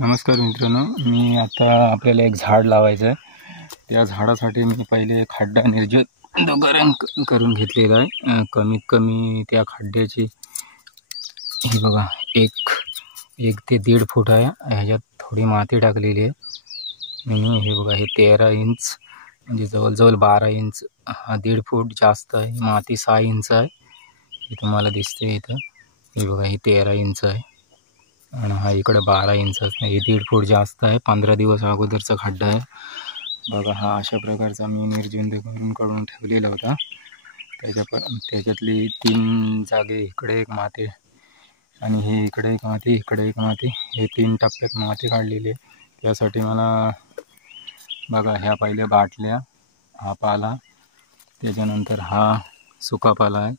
नमस्कार मित्रांनो, मी आता आपल्याला एक झाड लावायचं आहे। त्या झाडासाठी मी पहिले खड्डा निर्जंतुकीकरण करून घेतलेला आहे। कमीत कमी त्या खड्ड्याची हे बघा एक ते 1.5 फूट आहे। ह्याच्यात थोडी माती टाकलेली आहे मी। हे बघा, हे 13 इंच म्हणजे जवळजवळ 12 इंच। हा 1.5 फूट जास्त आहे। माती 6 इंच आहे, हे तुम्हाला दिसते इथं। हे बघा, हे 13 इंच आहे आणि हा इकडे 12 इंच आहे। हे 1.5 फूट जास्त आहे। 15 दिवस अगोदरचा खड्डा आहे बघा। हा अशा प्रकारचा मी निर्जंतुकीकरण करून ठेवलेला होता। त्याच्यातली 3 जागे इकडे एक माती आणि हे इकडे एक माती, इकडे एक माती, हे 3 टप्प्यात माती काढलेली आहे। त्यासाठी मला बघा, ह्या पहिल्या बाटल्या, हा पाला, त्याच्यानंतर हा सुका पाला आहे,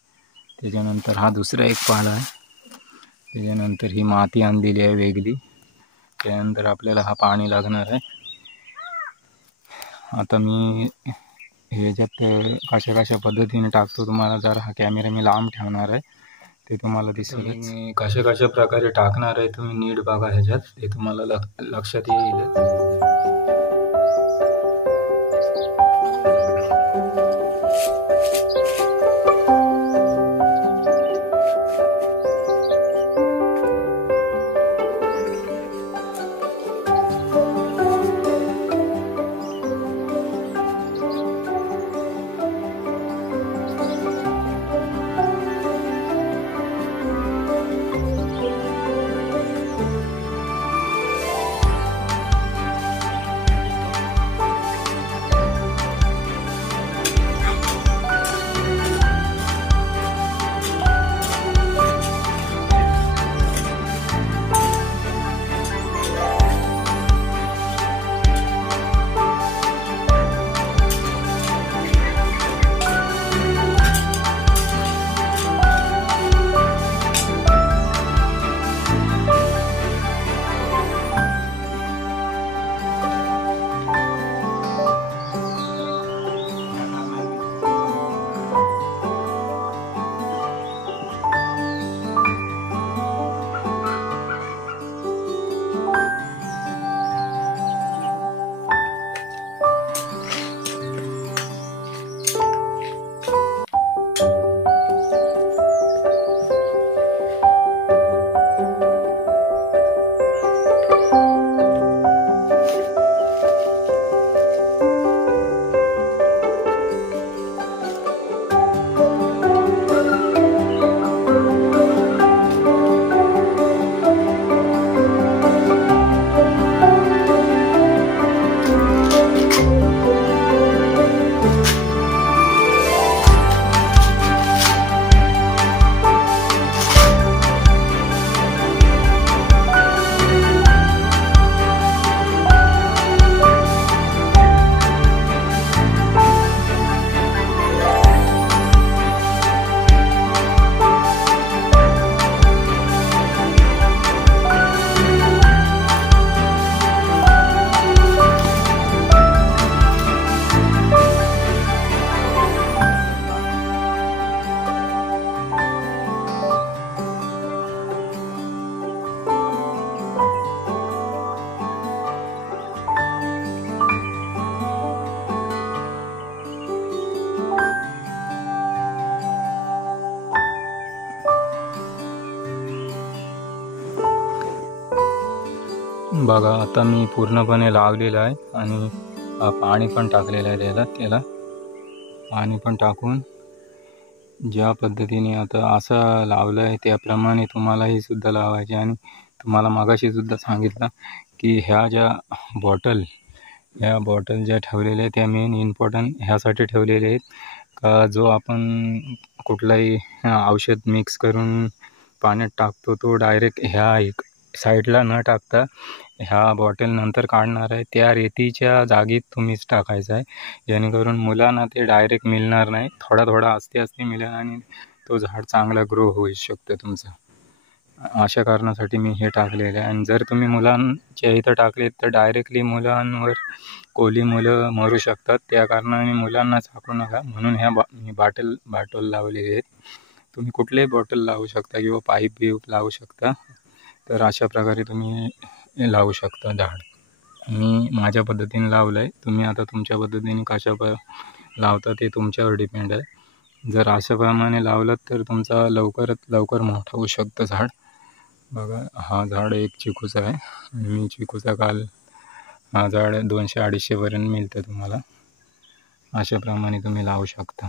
त्याच्यानंतर हा दुसरा एक पाला आहे, त्याच्यानंतर ही माती आणलेली आहे वेगळी, त्यानंतर आपल्याला हा पाणी लागणार आहे। आता मी ह्याच्यात कशा पद्धतीने टाकतो तुम्हाला जरा हा कॅमेरा मी लांब ठेवणार आहे, ते तुम्हाला दिसेल। मी कशा प्रकारे टाकणार आहे तुम्ही नीट बघा ह्याच्यात, ते तुम्हाला लक्षात येईल। बघा, आता मी पूर्णपणे लावलेला आहे आणि पाणी पण टाकलेलं आहे। त्याला पाणी पण टाकून ज्या पद्धतीने आता असं लावलं आहे त्याप्रमाणे तुम्हालाही सुद्धा लावायचे। आणि तुम्हाला मागाशी सुद्धा सांगितलं की ह्या बॉटल ज्या ठेवलेल्या आहेत त्या मेन इम्पॉर्टंट ह्यासाठी ठेवलेले आहेत का जो आपण कुठलाही औषध मिक्स करून पाण्यात टाकतो तो डायरेक्ट ह्या एक साईडला न टाकता ह्या बॉटल नंतर काढणार आहे त्या रेतीच्या जागेत तुम्हीच टाकायचं आहे, जेणेकरून मुलांना ते डायरेक्ट मिळणार नाही, थोडा आस्ते मिळेल आणि तो झाड चांगला ग्रो होऊ शकतो तुमचा। अशा कारणासाठी मी हे टाकलेलं आहे। आणि जर तुम्ही मुलांच्या इथं टाकले तर डायरेक्टली मुलांवर कोली मुलं मरू शकतात, त्या कारणाने मुलांना टाकू नका, म्हणून ह्या मी बॉटल लावलेले आहेत। तुम्ही कुठलेही बॉटल लावू शकता किंवा पाईप लावू शकता। तर अशा प्रकारे तुम्ही लावू शकता झाड. मी माझ्या पद्धतीने लावलं आहे. तुम्ही आता तुमच्या पद्धतीने लावता ते तुमच्यावर डिपेंड आहे. जर अशाप्रमाणे लावलं तर तुमचा लवकरात लवकर मोठा होऊ शकतं झाड. बघा, हा झाड एक चिकूचा आहे. मी चिकूचा हा झाड 200-250 पर्यंत मिळतं तुम्हाला. अशाप्रमाणे तुम्ही लावू शकता.